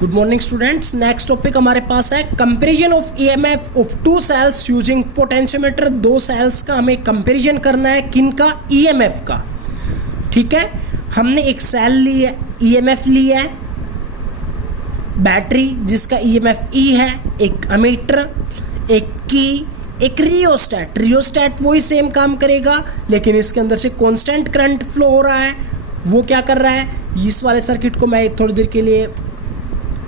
Good morning students. Next topic हमारे पास है comparison of EMF of two cells using potentiometer. दो cells का हमें कंपैरिजन करना है, किनका? ईएमएफ का। ठीक है, हमने एक सेल ली है, ईएमएफ ली है, बैटरी जिसका ईएमएफ ई है, एक अमीटर, एक की, एक रियोस्टैट। रियोस्टैट वही सेम काम करेगा, लेकिन इसके अंदर से कांस्टेंट करंट फ्लो हो रहा है। वो क्या कर रहा है, इस वाले सर्किट को मैं थोड़ी देर के लिए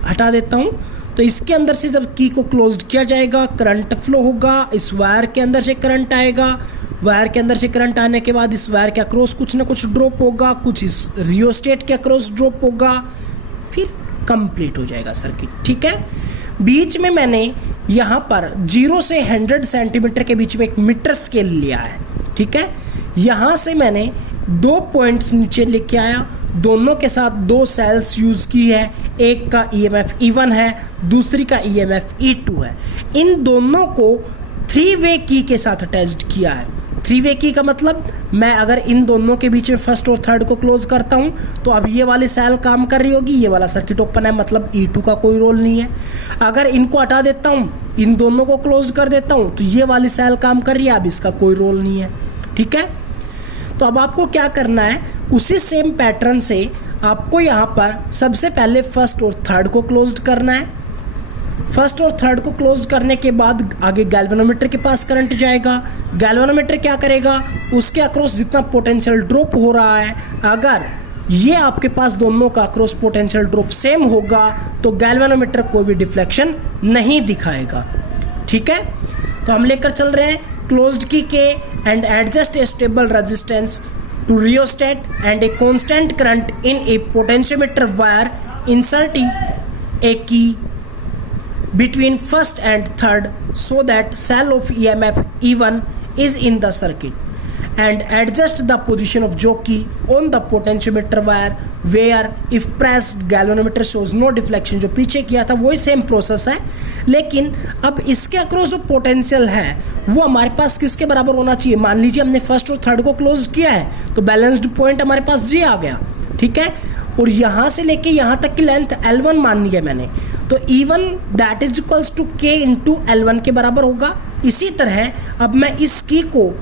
हटा देता हूँ। तो इसके अंदर से जब की को क्लोज्ड किया जाएगा, करंट फ्लो होगा, इस वायर के अंदर से करंट आएगा, वायर के अंदर से करंट आने के बाद इस वायर के अक्रॉस कुछ ना कुछ ड्रॉप होगा, कुछ इस रियोस्टेट के अक्रॉस ड्रॉप होगा, फिर कंप्लीट हो जाएगा सर्किट। ठीक है, बीच में मैंने यहाँ पर 0 से 100 सेंटीमीटर के बीच में एक मीटर स्केल लिया है। ठीक है, यहाँ से मैंने 2 पॉइंट्स नीचे लेके आया, दोनों के साथ 2 सेल्स यूज़ की है। एक का ईएमएफ E1 है, दूसरी का ईएमएफ E2 है। इन दोनों को 3 वे की के साथ अटैच्ड किया है। 3 वे की का मतलब, मैं अगर इन दोनों के बीच में फर्स्ट और थर्ड को क्लोज करता हूँ तो अब ये वाली सेल काम कर रही होगी, ये वाला सर्किट ओपन है, मतलब E2 का कोई रोल नहीं है। अगर इनको हटा देता हूँ, इन दोनों को क्लोज कर देता हूँ तो ये वाली सेल काम कर रही है, अब इसका कोई रोल नहीं है। ठीक है, तो अब आपको क्या करना है, उसी सेम पैटर्न से आपको यहाँ पर सबसे पहले फर्स्ट और थर्ड को क्लोज्ड करना है। फर्स्ट और थर्ड को क्लोज करने के बाद आगे गैल्वेनोमीटर के पास करंट जाएगा। गैल्वेनोमीटर क्या करेगा, उसके अक्रॉस जितना पोटेंशियल ड्रॉप हो रहा है, अगर ये आपके पास दोनों का अक्रॉस पोटेंशियल ड्रॉप सेम होगा तो गैल्वेनोमीटर कोई भी डिफ्लेक्शन नहीं दिखाएगा। ठीक है, तो हम लेकर चल रहे हैं क्लोज्ड की के and adjust a stable resistance to rheostat and a constant current in a potentiometer wire. Insert a key between first and third so that cell of EMF E1 is in the circuit, and adjust the position of jockey on the potentiometer wire where if pressed galvanometer shows no deflection। जो पीछे किया था वही same process है, लेकिन अब इसके across जो पोटेंशियल है वो हमारे पास किसके बराबर होना चाहिए। मान लीजिए हमने फर्स्ट और थर्ड को क्लोज किया है तो बैलेंस्ड पॉइंट हमारे पास जी आ गया। ठीक है, और यहाँ से लेके यहाँ तक की लेंथ L1 माननी है मैंने, तो E1 that is equals to K into L1 के बराबर होगा। इसी तरह अब मैं इस की को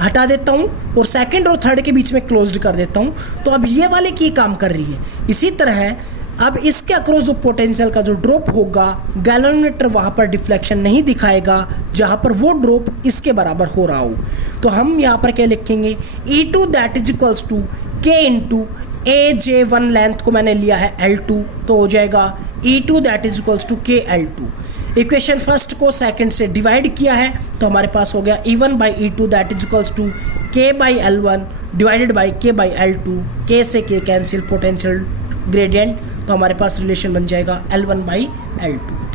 हटा देता हूँ और सेकंड और थर्ड के बीच में क्लोज्ड कर देता हूँ, तो अब ये वाले की काम कर रही है। इसी तरह अब इसके अक्रॉस जो पोटेंशियल का जो ड्रॉप होगा, गैल्वेनोमीटर वहाँ पर डिफ्लेक्शन नहीं दिखाएगा जहाँ पर वो ड्रॉप इसके बराबर हो रहा हो। तो हम यहाँ पर क्या लिखेंगे, E2 that is equals to K into AJ1 length को मैंने लिया है L2, तो हो जाएगा E2 that is equals to K L2। Equation first को सेकंड से डिवाइड किया है तो हमारे पास हो गया E1 by E2 that is equals to K by L1 divided by K by L2। K से K कैंसिल, पोटेंशियल ग्रेडियंट, तो हमारे पास रिलेशन बन जाएगा L1 by L2। Thank you.